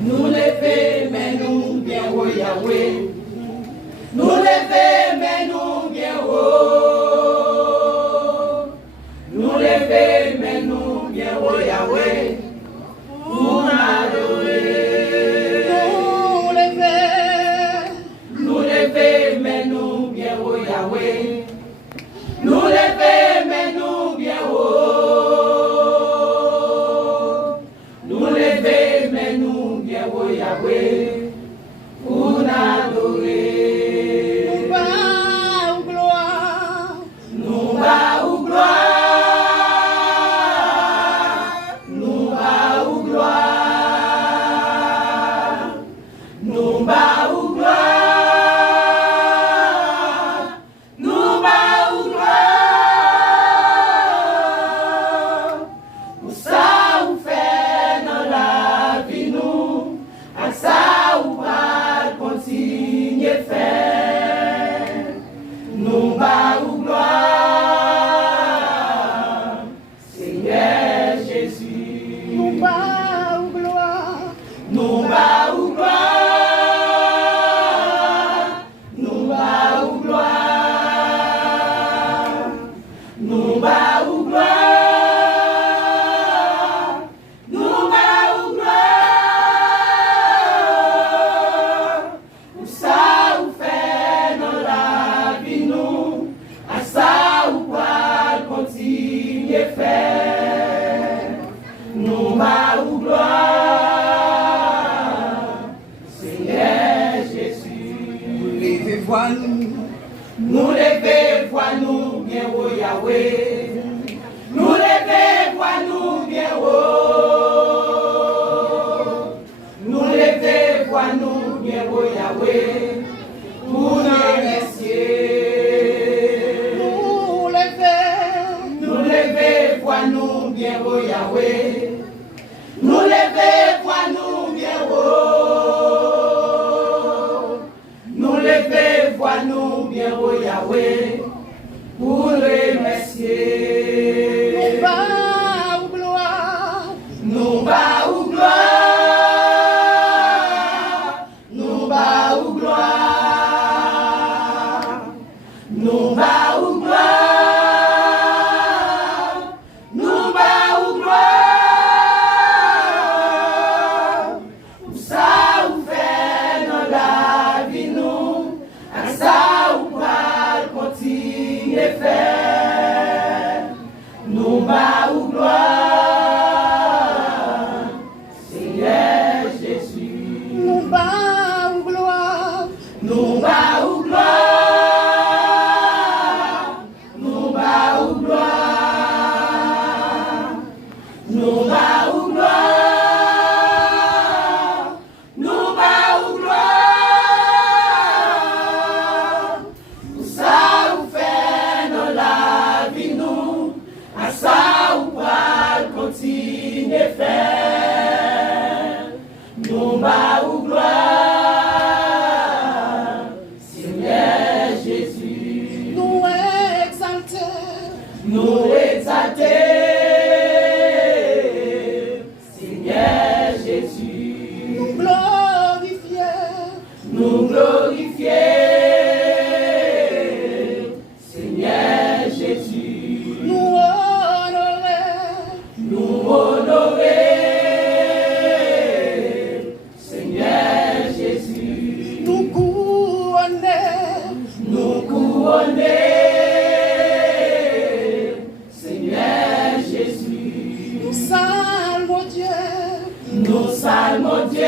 Nous lever, mais nous bien haut, Yahweh. Nous lever, mais nous bien haut. Nous lever, mais nous bien haut, Yahweh. Pour adorer. Nous lever, mais nous bien haut, Yahweh. Nous lever, mais nous bien haut. Nous lever, mais nous bien haut, Yahweh. Pour adorer. Nous bas ou gloire. Nous bas ou gloire. Nous bas ou gloire. Nous bas ou gloire. Nous bas ou gloire. Pour ça ou fait dans la vie nous. À ça ou pas continuer faire. Nous bas ou gloire. Seigneur Jésus. Nous bas ou gloire. Nous bas ou gloire. Nous bas ou gloire. Nous bas ou gloire. Nous bas ou gloire. Pour ça ou fait dans la vie nous. À ça ou pas continuer faire. Nous bas ou gloire. Seigneur Jésus. Levez voix nous. Nous lever, voix nous bien haut, Yahweh. Nous lever, voix nous bien haut. Nous lever, voix nous bien haut, Yahweh. Pour nous remercier. Nous lever. Nous lever, voix nous bien haut, Yahweh. Nous lever, voix nous bien haut. Nous lever, voix nous bien haut, Yahweh. Pour remercier. Nous bas ou gloire. Nous bas ou gloire. Nous bas ou gloire. Nous bas ou gloire. Nous bas ou gloire. Pour ça ou fait dans la vie nous. À ça ou pas continuer faire. Nous bas ou gloire. Seigneur Jésus. Nous bas ou gloire. Nous bas ou gloire. Nous bas ou gloire. Nous bas ou gloire. Nous bas ou gloire. Pour ça ou fait dans la vie nous. À ça ou pas continuer faire. Nous bas ou gloire. Seigneur Jésus. Nous exalter. Nous exalter. Seigneur Jésus. Nous glorifier. Nous glorifier. Seigneur Jésus. Nous honorer. Nous honorer. Seigneur Jésus. Nous couronner. Nous couronner. Seigneur Jésus. Nous salmons Dieu. Nous salmons Dieu.